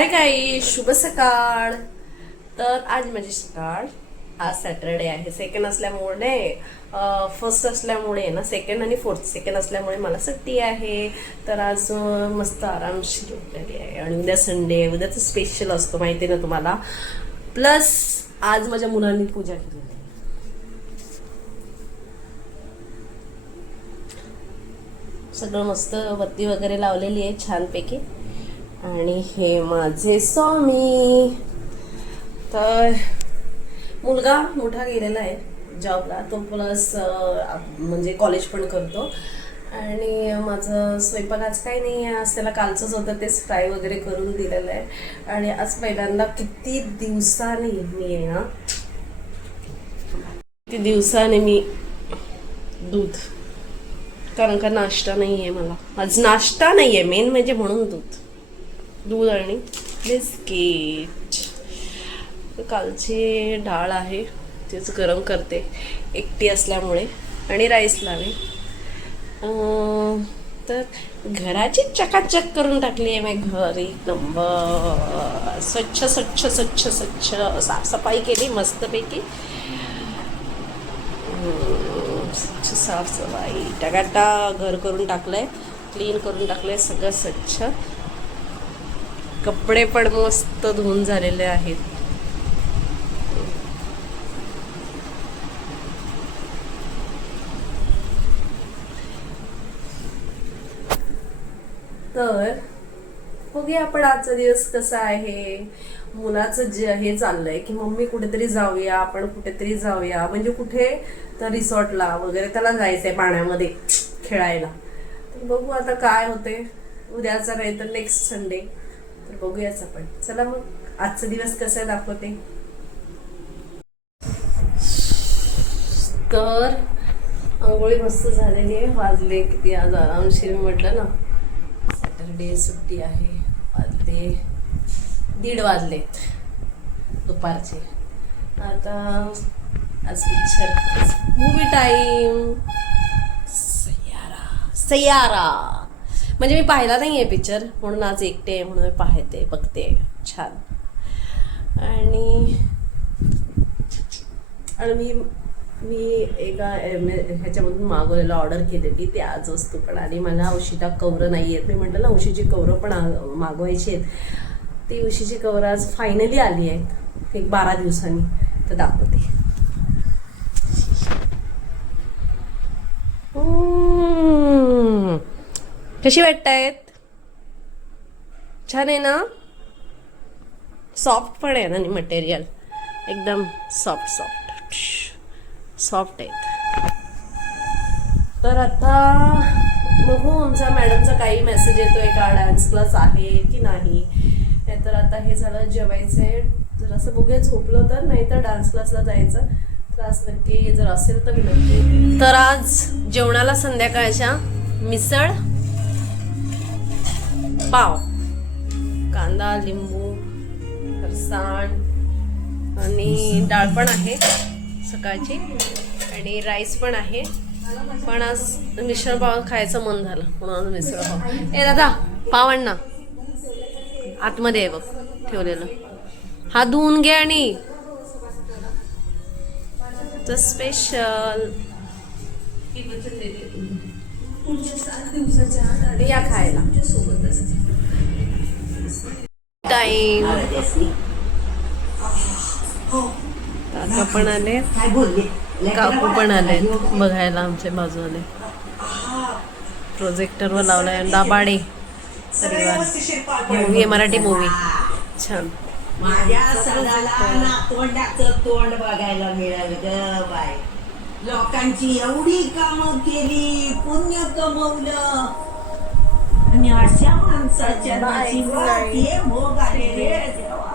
हाय काही शुभ सकाळ. तर आज माझी सकाळ, आज सॅटरडे आहे. सेकंड असल्यामुळे फर्स्ट असल्यामुळे ना, सेकंड आणि फोर्थ, सेकंड असल्यामुळे मला सुट्टी आहे. तर आज मस्त आरामशीर उठलेली आहे. आणि उद्या संडे, उद्याचं स्पेशल असतो माहिती ना तुम्हाला. प्लस आज माझ्या मुलांनी पूजा केलेली आहे. सगळं मस्त बत्ती वगैरे लावलेली आहे छानपैकी. आणि हे माझे स्वामी. तर मुलगा मोठा गेलेला आहे जॉबला, तो प्लस म्हणजे कॉलेज पण करतो. आणि माझं स्वयंपाक आज काही नाही आहे, आज त्याला कालचंच होतं तेच फ्राय वगैरे करून दिलेलं आहे. आणि आज पहिल्यांदा किती दिवसाने मी दूध, कारण का नाश्ता नाही आहे मला आज, नाश्ता नाही आहे मेन म्हणजे, म्हणून दूध आणि बिस्किट. कालची डाळ आहे तेच गरम करते एकटी असल्यामुळे, आणि राईस लावे. तर घराची चकाचक करून टाकली आहे मी. घर एक नंबर स्वच्छ स्वच्छ स्वच्छ स्वच्छ साफसफाई केली मस्तपैकी. स्वच्छ साफसफाई टकाटा घर करून टाकलंय, क्लीन करून टाकलंय सगळं स्वच्छ. कपडे पण मस्त धुवून झालेले आहेत. तर बघूया आपण आजचा दिवस कसा आहे. मुलाचं जे हे चाललंय की मम्मी कुठेतरी जाऊया, आपण कुठेतरी जाऊया, म्हणजे कुठे तर रिसॉर्टला वगैरे त्याला जायचंय पाण्यामध्ये खेळायला. तर बघू आता काय होते. उद्याचा नाही तर नेक्स्ट संडे, तर बघूयाच आपण. चला मग आजचा दिवस कसा दाखवते. तर आंघोळी मस्त झालेली आहे. वाजले किती आज आरामशीर, म्हटलं ना सॅटरडे सुट्टी आहे. वाजले 1:30 वाजलेत दुपारचे. आता आज पिक्चर मूवी टाइम. सैयारा म्हणजे मी पाहिला नाही आहे पिक्चर, म्हणून आज एकटे आहे म्हणून मी बघते छान. आणि मी एका ह्याच्यामधून मागवलेलं ऑर्डर केलेली, ते आज वस्तू पण आली. मला उशीला कवरं नाही आहेत. मी म्हटलं ना उशीची कवरं पण मागवायची आहेत. ती उशीची कवरं आज फायनली आली आहेत एक 12 दिवसांनी. तर दाखवते. कशी वाटतायत? छान आहे ना. सॉफ्ट पण आहे ना मटेरियल, एकदम सॉफ्ट आहेत. तर आता बघू आमचा मॅडमचा काही मेसेज येतोय का, डान्स क्लास आहे की नाही. तर आता हे झालं जेवायचंय. जर असं बघूया झोपलो तर, नाही तर डान्स क्लासला जायचं. क्लास नक्की जर असेल तर नक्की. तर आज जेवणाला संध्याकाळच्या मिसळ, पाव, कांदा, लिंबू, फरसाण आणि डाळ पण आहे सकाळची, आणि राईस पण आहे. पण आज मिसळ पाव खायचं मन झालं म्हणून मिसळ पाव. ए दादा पाव आण ना, आतमध्ये आहे बघ ठेवलेलं. हा धुवून घे. आणि स्पेशल या खायला टाइम. काका पण आले, काकू पण आले बघायला आमचे बाजूले. प्रोजेक्टरवर लावलाय दाबाडे परिवार मूवी, मराठी मूवी छान. तोंड बघायला मिळालं ग बाय. लोकांची एवढी कामं केली, पुण्य कमवलं, आणि अशा माणसाच्या नशिबात हे भोग आले रे देवा.